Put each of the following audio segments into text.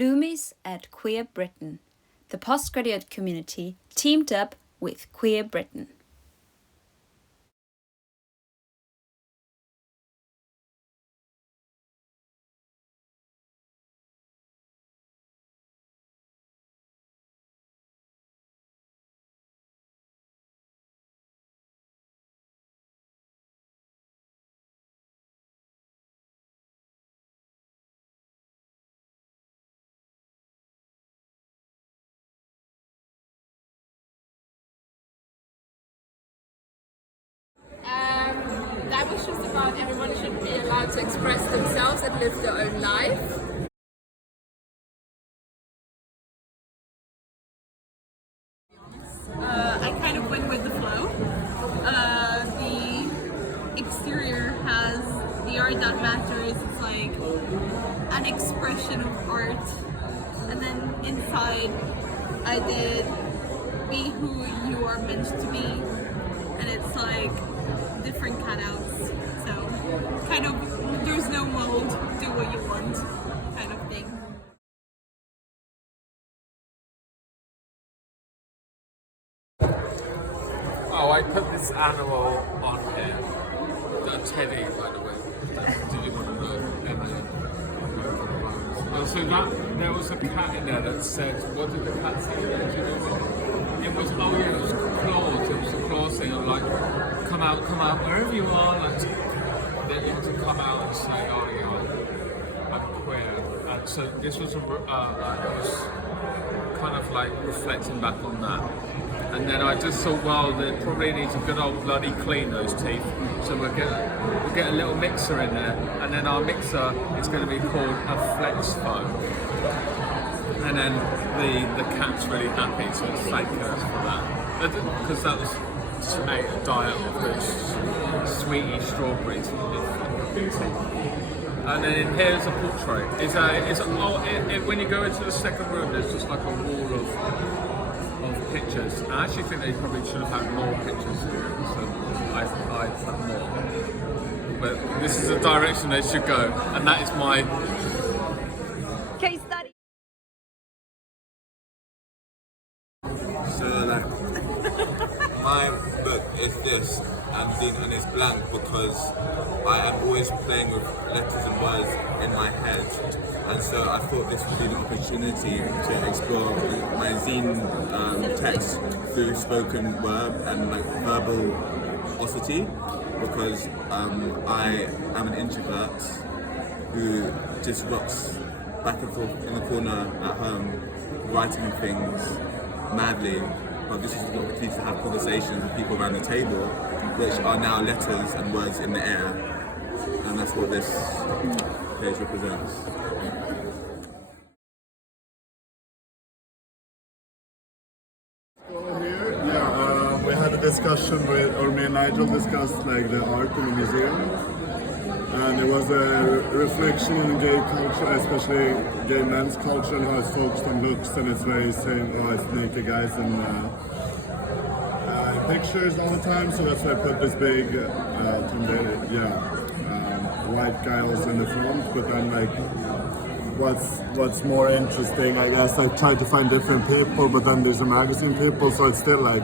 Lumis at Queer Britain. The postgraduate community teamed up with Queer Britain. That was just about everyone should be allowed to express themselves and live their own life. I kind of went with the flow. The exterior has the art that matters. It's like an expression of art. And then inside, I did be who you are meant to be. And it's like different cutouts. So kind of, there's no mold, do what you want kind of thing. Oh, I put this animal on here. A teddy, by the way. Did you want to know, Emily? So that there was a cat in there that said, what did the cat say? Do you know? It was, oh yeah, it was claws. It was a claw saying, like, come out, wherever you are. Like, then you have to come out and say, oh yeah, I'm queer. And so this was it was kind of like reflecting back on that. And then I just thought, well, they probably need to good old bloody clean those teeth. So we'll get a little mixer in there, and then our mixer is going to be called a flex foam. And then the cat's really happy, so it's thanking us for that. Because that was a diet of those sweetie strawberries. And then in here's a portrait. When you go into the second room, there's just like a wall of pictures. I actually think they probably should have had more pictures here, so I have more. But this is the direction they should go, and that is my Case study. So like, my book is this, and it's blank because I am always playing with letters and words in my head, and so I thought this would be an opportunity to explore my zine text through spoken word and like verbality, because I am an introvert who just rocks back and forth in the corner at home, writing things madly. But this is the opportunity to have conversations with people around the table, which are now letters and words in the air, and that's what this page represents. We had a discussion me and Nigel discussed like the art in the museum, and it was a reflection on gay culture, especially gay men's culture, and how it's focused on looks, and it's very same, it's naked guys and pictures all the time. So that's why I put this big white guy also in the front, but then like what's more interesting, I guess, I tried to find different people, but then there's a magazine people, so it's still like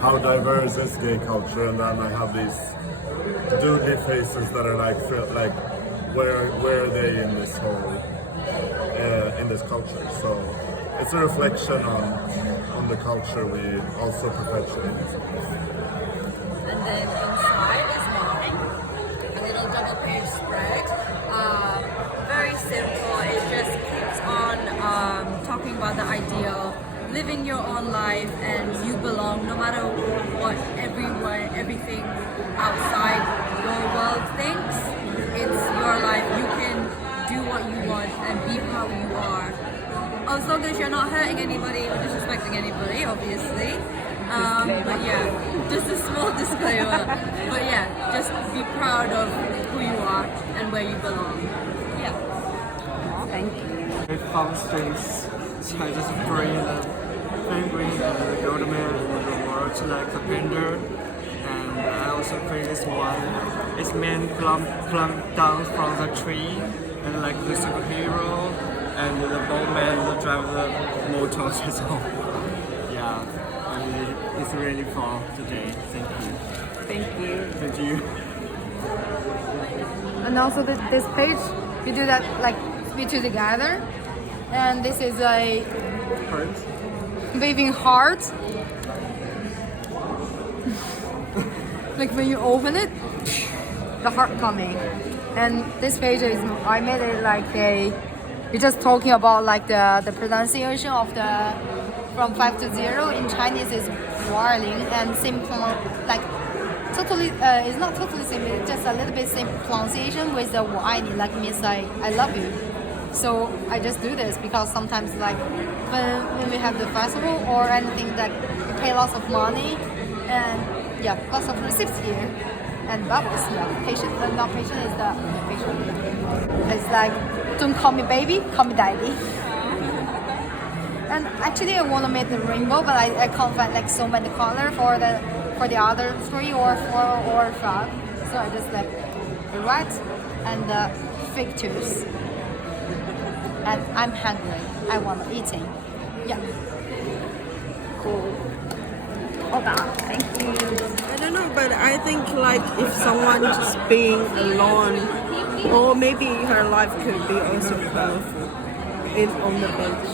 how diverse is gay culture, and then I have these doodly faces that are like where are they in this whole in this culture. So it's a reflection on the culture we also perpetuate. And then inside is mine, a little double page spread. Very simple. It just keeps on talking about the idea of living your own life and you belong no matter what everything outside your world thinks. It's your life. You can do what you want and be how you are. As long as you're not hurting anybody or disrespecting anybody, obviously. But yeah, just a small disclaimer. But yeah, just be proud of who you are and where you belong. Yeah. Thank you. Very fun streets. So I just bring the penguin and the old man in the world to like the painter. And I also create this one. It's man plump down from the tree, and like the superhero and the boatman drive the motors as well. Yeah, it's really fun today. Thank you. Thank you. Thank you. And also this page, you do that like we two together. And this is a Heart. waving heart. Like when you open it, the heart coming. And this page is, I made it like you're just talking about like the pronunciation of the from 5 to 0 in Chinese is whirling and same like totally it's not totally same, it's just a little bit same pronunciation with the 我爱你 like means I love you. So I just do this because sometimes like when we have the festival or anything that you pay lots of money and yeah, lots of receipts here and bubbles. Yeah, patient and not patient is the patient. It's like don't call me baby, call me daddy. And actually I want to make the rainbow, but I can't find like so many color for the other 3 or 4 or 5. So I just like write and fake tooth. And I'm hungry. I want to eating. Yeah. Cool. Okay, thank you. I don't know, but I think like if someone just being alone, or maybe her life could be also colorful on the bench.